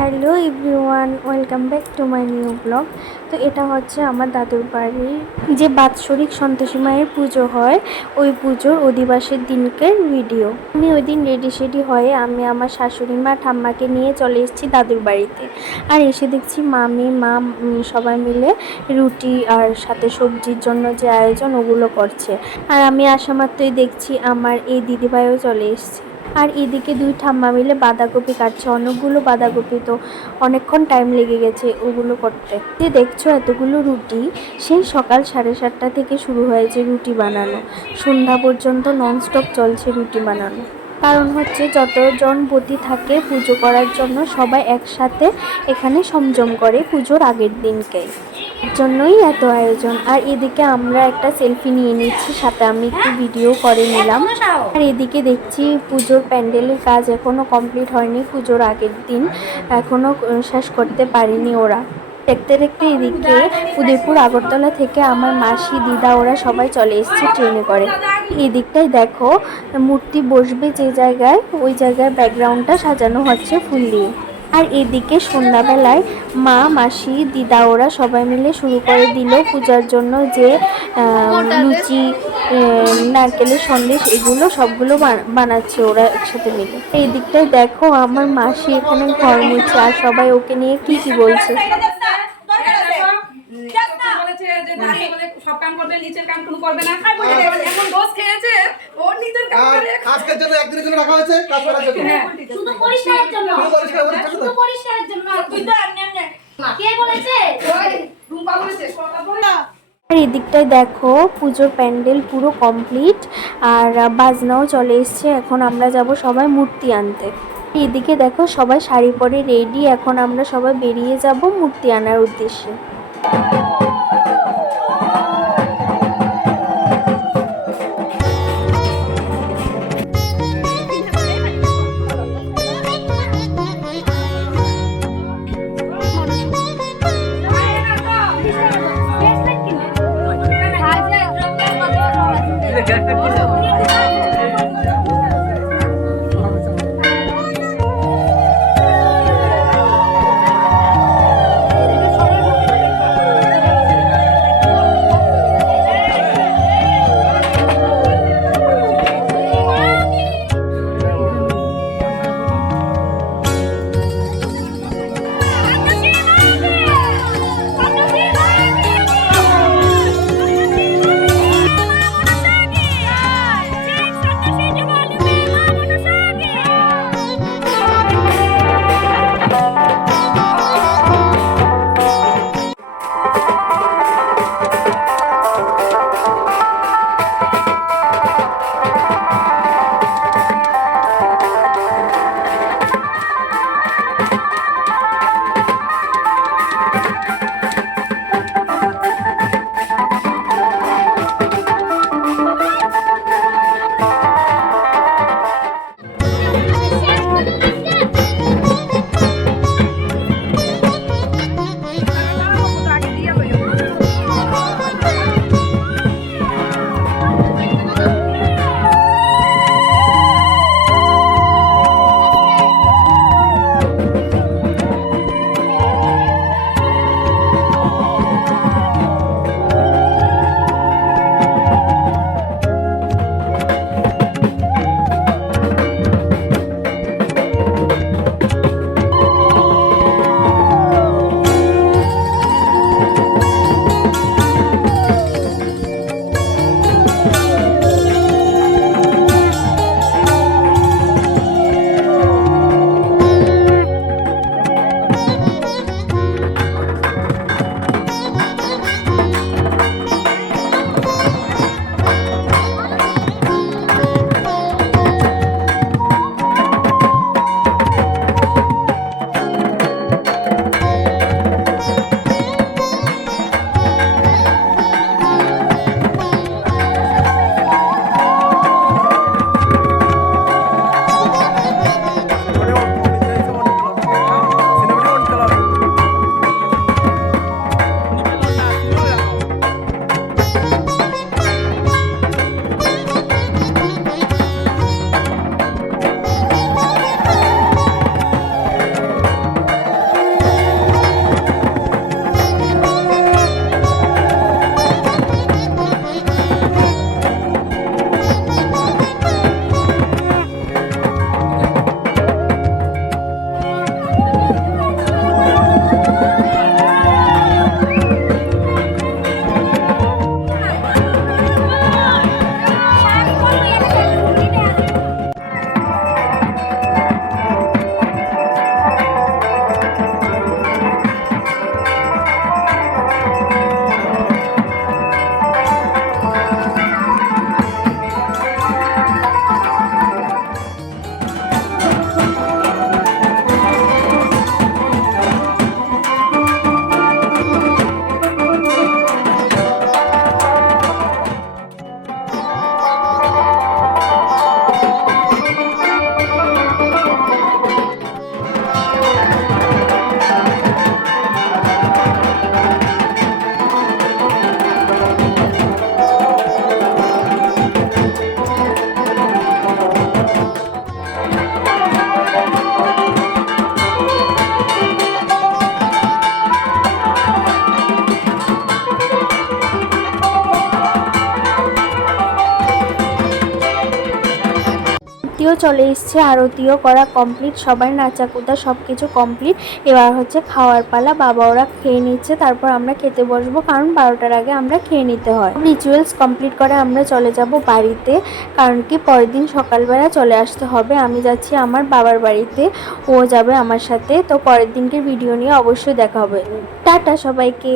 Hello everyone, welcome back to my new blog. তো এটা হচ্ছে আমার দাদুর বাড়ির যে বাৎসরিক সন্তোষী মায়ের পুজো হয়, ওই পুজোর অধিবাসের দিনকের ভিডিও আমি ওই দিন রেডি সেডি হয়ে আমি আমার শাশুড়ি মা, ঠাম্মাকে নিয়ে চলে এসেছি দাদুর বাড়িতে। আর এসে দেখছি মামি, মা সবাই মিলে রুটি আর সাথে সবজির জন্য যে আয়োজন, ওগুলো করছে। আর আমি আসা মাত্রই দেখছি আমার এই দিদিভাইও চলে এসেছে। আর এদিকে দুই ঠাম্মা মিলে বাঁধাকপি কাটছে। অনেকগুলো বাঁধাকপি তো অনেকক্ষণ টাইম লেগে গেছে ওগুলো করতে। যে দেখছ এতগুলো রুটি, সেই সকাল সাড়ে সাতটা থেকে শুরু হয়েছে রুটি বানানো। সন্ধ্যা পর্যন্ত ননস্টপ চলছে রুটি বানানো। কারণ হচ্ছে যতজন বতী থাকে পুজো করার জন্য সবাই একসাথে এখানে সংযম করে পুজোর আগের দিনকেই এর জন্যই এত আয়োজন। আর এদিকে আমরা একটা সেলফি নিয়ে নিচ্ছি, সাথে আমি একটু ভিডিও করে নিলাম। আর এদিকে দেখছি পুজোর প্যান্ডেলের কাজ এখনও কমপ্লিট হয়নি, পুজোর আগের দিন। এখনও শেষ করতে পারেনি ওরা। দেখতে দেখতে এদিকে উদয়পুর, আগরতলা থেকে আমার মাসি, দিদা ওরা সবাই চলে এসেছে ট্রেনে করে। এদিকটাই দেখো, মূর্তি বসবে যে জায়গায়, ওই জায়গায় ব্যাকগ্রাউন্ডটা সাজানো হচ্ছে ফুল দিয়ে। আর এদিকে সন্ধ্যাবেলায় মা, মাসি, দিদা ওরা সবাই মিলে শুরু করে দিল পূজার জন্য যে লুচি নারকেলের সন্দেশ এগুলো সবগুলো বান- বানাচ্ছে ওরা একসাথে মিলে। এই দিকটায় দেখো আমার মাসি এখানে ঘর মুছে আর সবাই ওকে নিয়ে কি কি বলছে। বলেছে যে সব কাম করবে নিচের কাম কোনো করবে না। এখন দোষ খেয়েছে ও নিজের কাম আর করে। আজকের জন্য একদিনের জন্য রাখা হয়েছে কাজ করার জন্য। শুধু পরিষ্কারের জন্য। শুধু পরিষ্কার করে শুধু পরিষ্কারের জন্য তুই তো এমনি এমনি কে বলেছে? রুম্পা বলেছে কথা বল। আর এদিকটায় দেখো পুজোর প্যান্ডেল পুরো কমপ্লিট আর বাজনাও চলে এসছে। এখন আমরা যাব সবাই মূর্তি আনতে। এদিকে দেখো সবাই শাড়ি পরে রেডি এখন আমরা সবাই বেরিয়ে যাব মূর্তি আনার উদ্দেশ্যে। আরতিও চলে এসছে, আরতিও করা কমপ্লিট সবাই নাচা কুদা সব কিছু কমপ্লিট এবার হচ্ছে খাওয়ার পালা, বাবা ওরা খেয়ে নিচ্ছে, তারপর আমরা খেতে বসবো, কারণ বারোটার আগে আমরা খেয়ে নিতে হয়। রিচুয়ালস কমপ্লিট করে আমরা চলে যাব বাড়িতে, কারণ কি পরের দিন সকালবেলা চলে আসতে হবে। আমি যাচ্ছি আমার বাবার বাড়িতে, ও যাবে আমার সাথে, তো পরের দিনকে ভিডিও নিয়ে অবশ্যই দেখা হবে। টাটা সবাইকে।